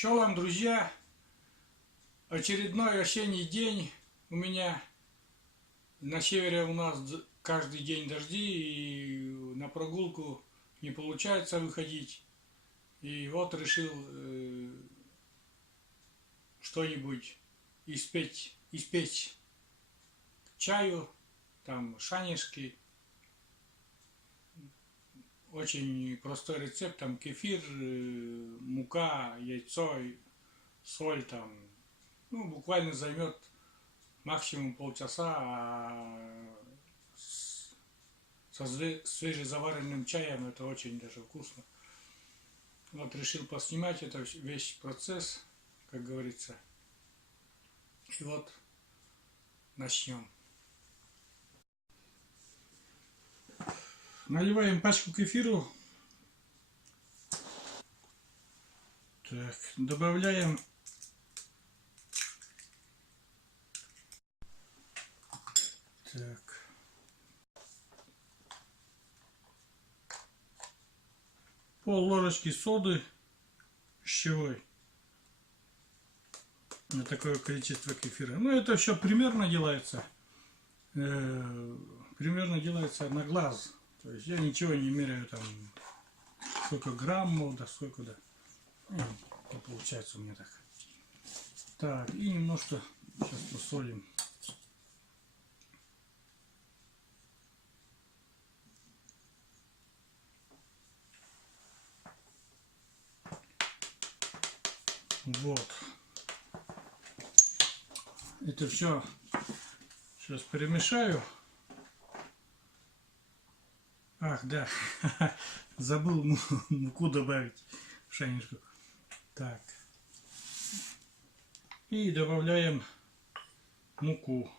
Чё вам, друзья? Очередной осенний день. У меня на севере у нас каждый день дожди, и на прогулку не получается выходить. И вот решил что-нибудь испечь чаю, там шанишки. Очень простой рецепт, там кефир, мука, яйцо, соль там. Ну, буквально займет максимум полчаса, а со свежезаваренным чаем это очень даже вкусно. Вот решил поснимать это весь процесс, как говорится. И вот начнем. Наливаем пачку кефиру. Так, добавляем пол-ложечки соды пищевой на такое количество кефира. Ну, это все примерно делается. Примерно делается на глаз. То есть я ничего не меряю там, сколько граммов, да сколько, да. Не получается у меня так. Так, и немножко сейчас посолим. Вот. Это все сейчас перемешаю. Ах, да, забыл муку добавить в шайнишку. Так. И добавляем муку.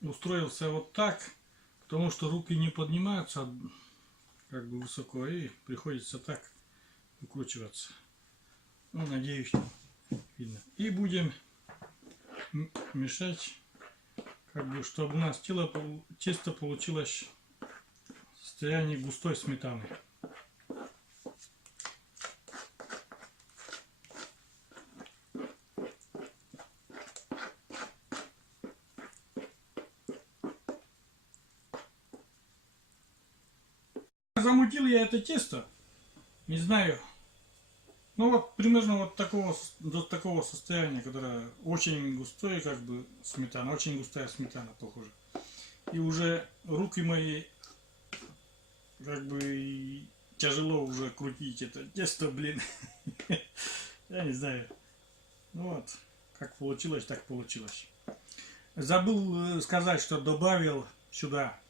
Устроился вот так, потому что руки не поднимаются как бы высоко, и приходится так выкручиваться. Ну, надеюсь, видно. И будем мешать, как бы, чтобы у нас тесто получилось в состоянии густой сметаны. Замутил я это тесто, не знаю, ну вот примерно вот до такого состояния, которое очень густое, как бы сметана, очень густая сметана, похоже. И уже руки мои, как бы, тяжело уже крутить это тесто, блин. Я не знаю. Ну вот, как получилось, так получилось. Забыл сказать, что добавил сюда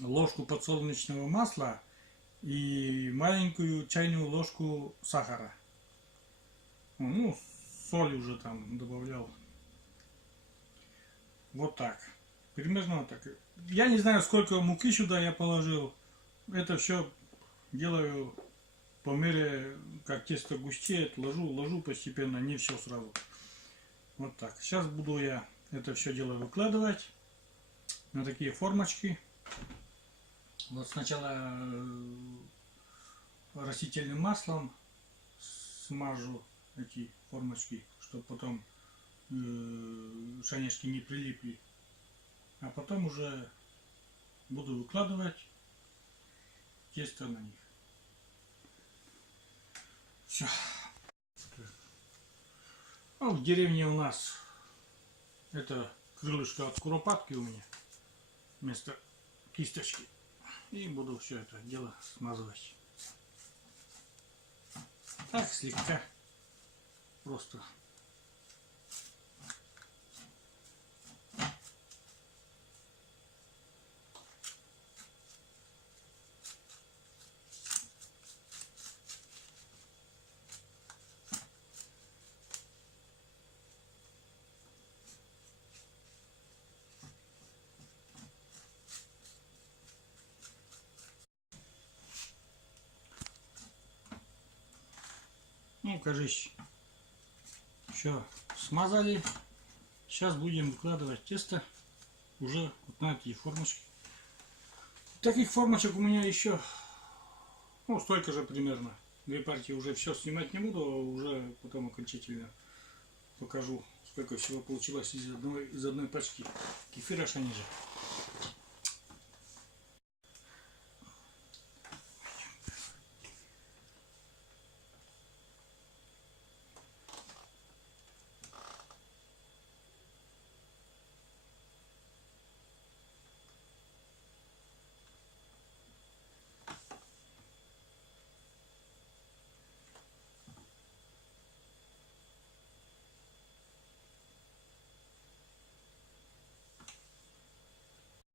ложку подсолнечного масла и маленькую чайную ложку сахара. Ну, соль уже там добавлял. Вот так. Примерно вот так. Я не знаю, сколько муки сюда я положил. Это все делаю по мере, как тесто густеет, ложу постепенно, не все сразу. Вот так. Сейчас буду я это все дело выкладывать на такие формочки. Вот сначала растительным маслом смажу эти формочки, чтобы потом шанишки не прилипли. А потом уже буду выкладывать тесто на них. Все. Ну, в деревне у нас это крылышко от куропатки у меня вместо кисточки. И буду все это дело смазывать. Так, слегка. Просто. Ну, кажись, все смазали. Сейчас будем выкладывать тесто уже вот на такие формочки. Таких формочек у меня еще, ну, столько же примерно. Две партии уже все снимать не буду, а уже потом окончательно покажу, сколько всего получилось из одной пачки кефира Шанежа.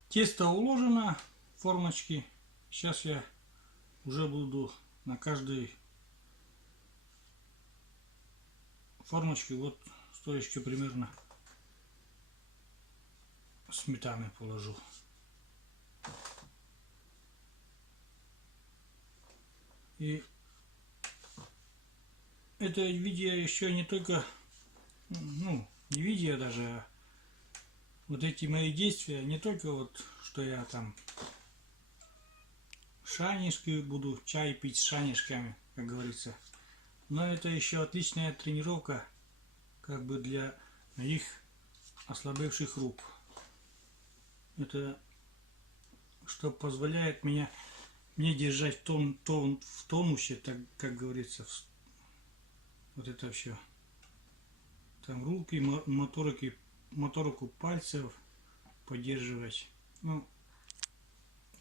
Тесто уложено в формочки. Сейчас я уже буду на каждой формочке вот стоечки примерно сметаны положу. И это видео еще не только, ну, не видео даже, а вот эти мои действия, не только вот, что я там шанишки буду, чай пить с шанишками, как говорится, но это еще отличная тренировка, как бы для моих ослабевших рук. Это что позволяет мне держать в тонусе, так как говорится, вот это все. Там руки, моторику пальцев поддерживать. Ну,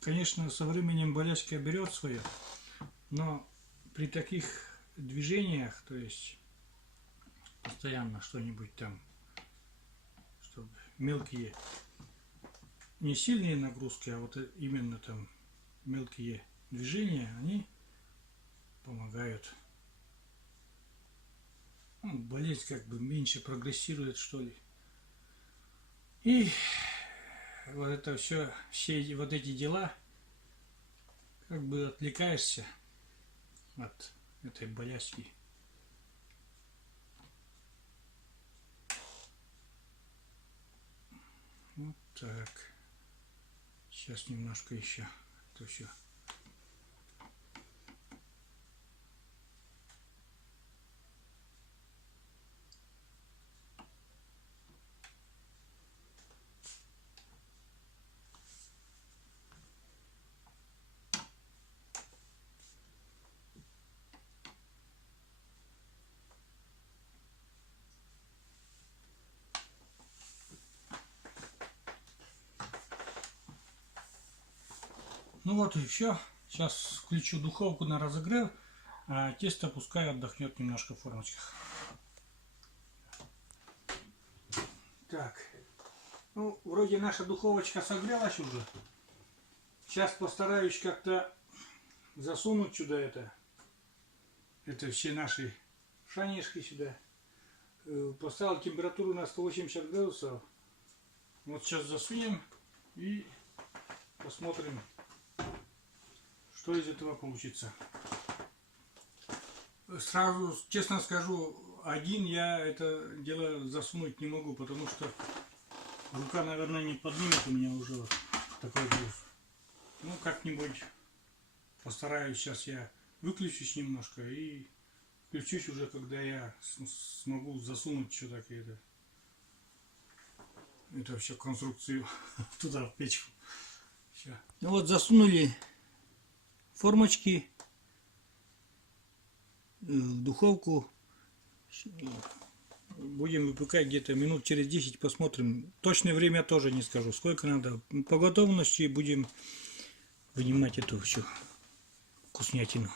конечно, со временем болячка берет свое, но при таких движениях, то есть постоянно что-нибудь там, чтобы мелкие, не сильные нагрузки, а вот именно там мелкие движения, они помогают. Ну, болезнь как бы меньше прогрессирует, что ли. И вот это все вот эти дела, как бы отвлекаешься от этой болячки. Вот так. Сейчас немножко еще это все. Ну вот и все. Сейчас включу духовку на разогрев, а тесто пускай отдохнет немножко в формочках. Так, ну вроде наша духовочка согрелась уже. Сейчас постараюсь как-то засунуть сюда это все наши шанишки сюда. Поставил температуру на 180 градусов. Вот сейчас засунем и посмотрим, что из этого получится. Сразу честно скажу, один я это дело засунуть не могу, потому что рука, наверное, не поднимет у меня уже вот такой груз. Ну, как-нибудь постараюсь, сейчас я выключусь немножко и включусь уже, когда я смогу засунуть все-таки это все конструкцию туда, в печку. Все. Ну вот засунули формочки в духовку. Будем выпекать где-то минут через 10, посмотрим. Точное время тоже не скажу, сколько надо. По готовности будем вынимать эту всю вкуснятину.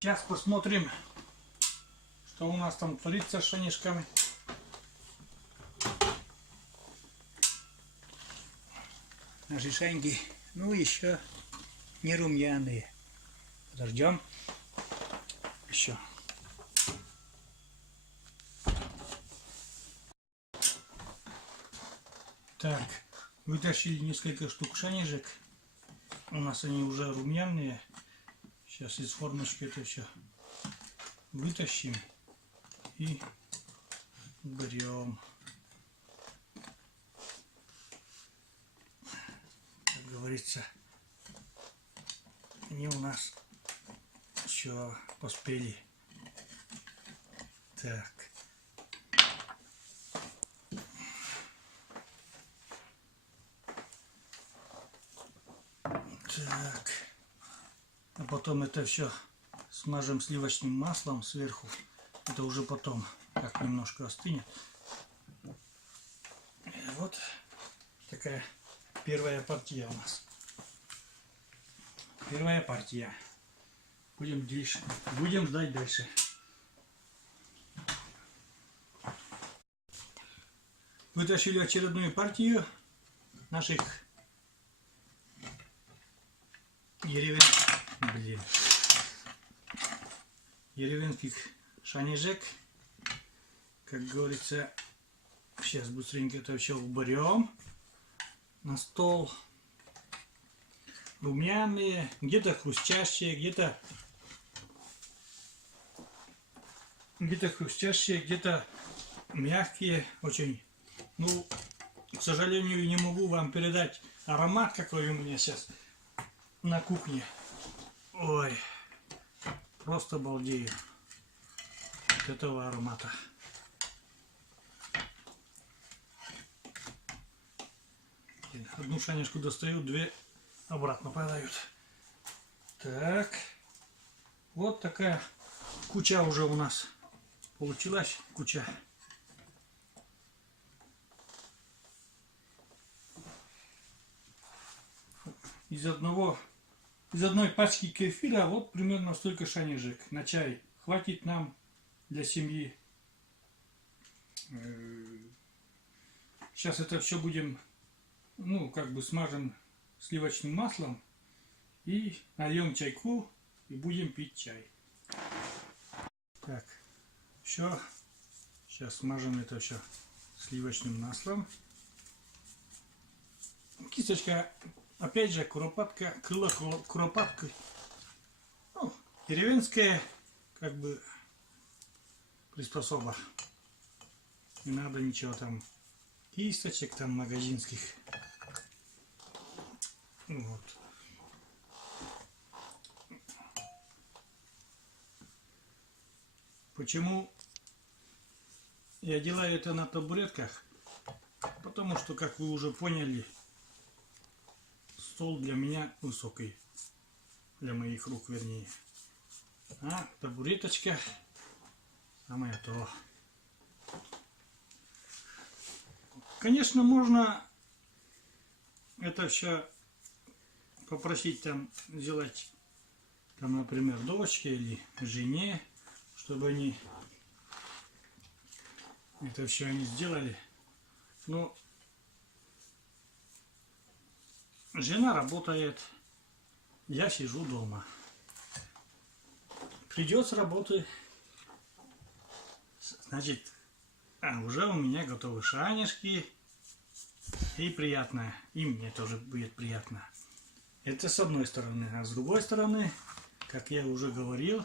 Сейчас посмотрим, что у нас там творится с шанишками. Наши шаньки, ну, еще не румяные. Подождем. Еще. Так, вытащили несколько штук шанежек. у нас они уже румяные. Сейчас из формочки это все вытащим и берем. Как говорится, они у нас еще поспели. Так. Так. А потом это все смажем сливочным маслом сверху. Это уже потом, как немножко остынет. И вот такая первая партия у нас. Первая партия. Будем ждать дальше. Вытащили очередную партию наших деревенских шанежек. Как говорится, сейчас быстренько это все уберем на стол. Румяные, где-то хрустящие, где-то хрустящие, где-то мягкие очень. Ну, к сожалению, не могу вам передать аромат, какой у меня сейчас на кухне. Ой, просто балдею от этого аромата. Одну шанежку достаю, две обратно падают. Так, вот такая куча уже у нас получилась. Куча. Из одной пачки кефира вот примерно столько шанежек. На чай хватит нам для семьи. Сейчас это все будем, ну, как бы смажем сливочным маслом и нальем чайку и будем пить чай. Так, все. Сейчас смажем это все сливочным маслом. Кисточка, опять же, куропатка, крыло куропатки. Ну, деревенская, как бы, приспособа. Не надо ничего там, кисточек там магазинских. Вот. Почему я делаю это на табуретках? Потому что, как вы уже поняли, стол для меня высокий. Для моих рук, вернее. А табуреточка самое то. Конечно, можно это все попросить там сделать, там, например, дочке или жене, чтобы они это все они сделали. Но жена работает, я сижу дома. Придет с работы, значит, уже у меня готовы шанежки. И приятно, и мне тоже будет приятно. Это с одной стороны. А с другой стороны, как я уже говорил,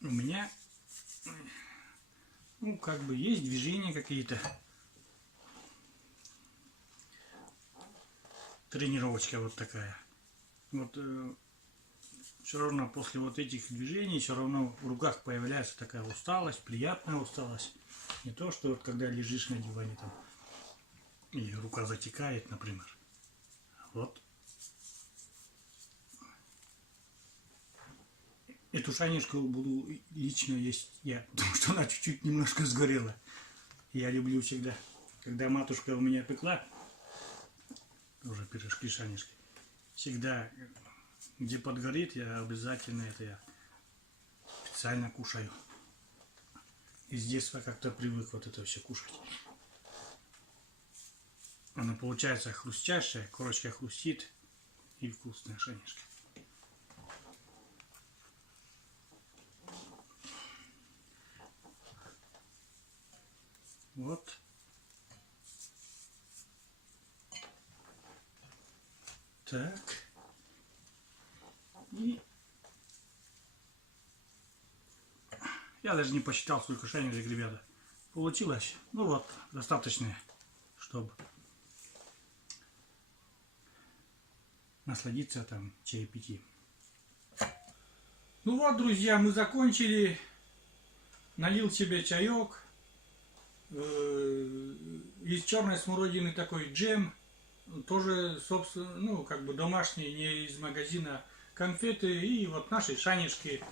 у меня, ну, как бы есть движения какие-то. Тренировочка вот такая. Вот все равно после вот этих движений все равно в руках появляется такая усталость, приятная усталость. Не то, что вот когда лежишь на диване там и рука затекает, например. Вот. Эту шанежку буду лично есть я, потому что она чуть-чуть немножко сгорела. Я люблю всегда, когда матушка у меня пекла, тоже пирожки, шанежки, всегда, где подгорит, я обязательно это я специально кушаю. И с детства как-то привык вот это все кушать. Она получается хрустящая, корочка хрустит и вкусная шанежка. Вот. Так. И я даже не посчитал, сколько шайнерик, ребята. Получилось. Ну вот, достаточно, чтобы насладиться там чаепитием. Ну вот, друзья, мы закончили. Налил себе чаек. Из черной смородины такой джем. Тоже, собственно, ну, как бы домашний, не из магазина. Конфеты и вот наши шанишки.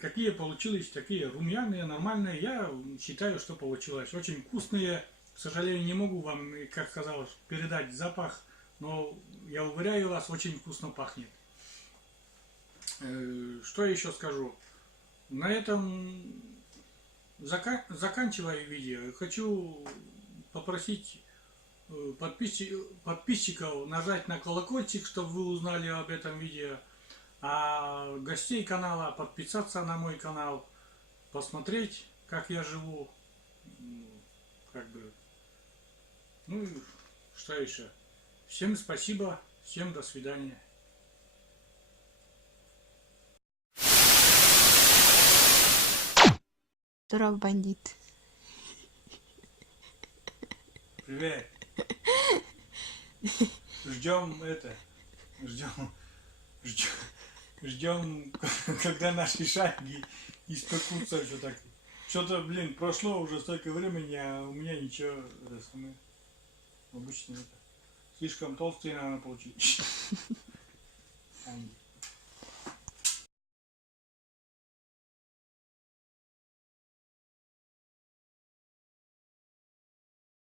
Какие получились, такие румяные, нормальные. Я считаю, что получилось. Очень вкусные. К сожалению, не могу вам, как казалось, передать запах. Но я уверяю вас, очень вкусно пахнет. Что еще скажу? На этом заканчиваю видео. Хочу попросить подписчиков нажать на колокольчик, чтобы вы узнали об этом видео. А гостей канала подписаться на мой канал, посмотреть, как я живу. Как бы. Ну и что еще? Всем спасибо, всем до свидания. Турок бандит. Привет. Ждем это. Ждем, когда наши шаги испекутся. Что-то, блин, прошло уже столько времени, а у меня ничего. Это самое. Обычно это. Слишком толстые, наверное, получились.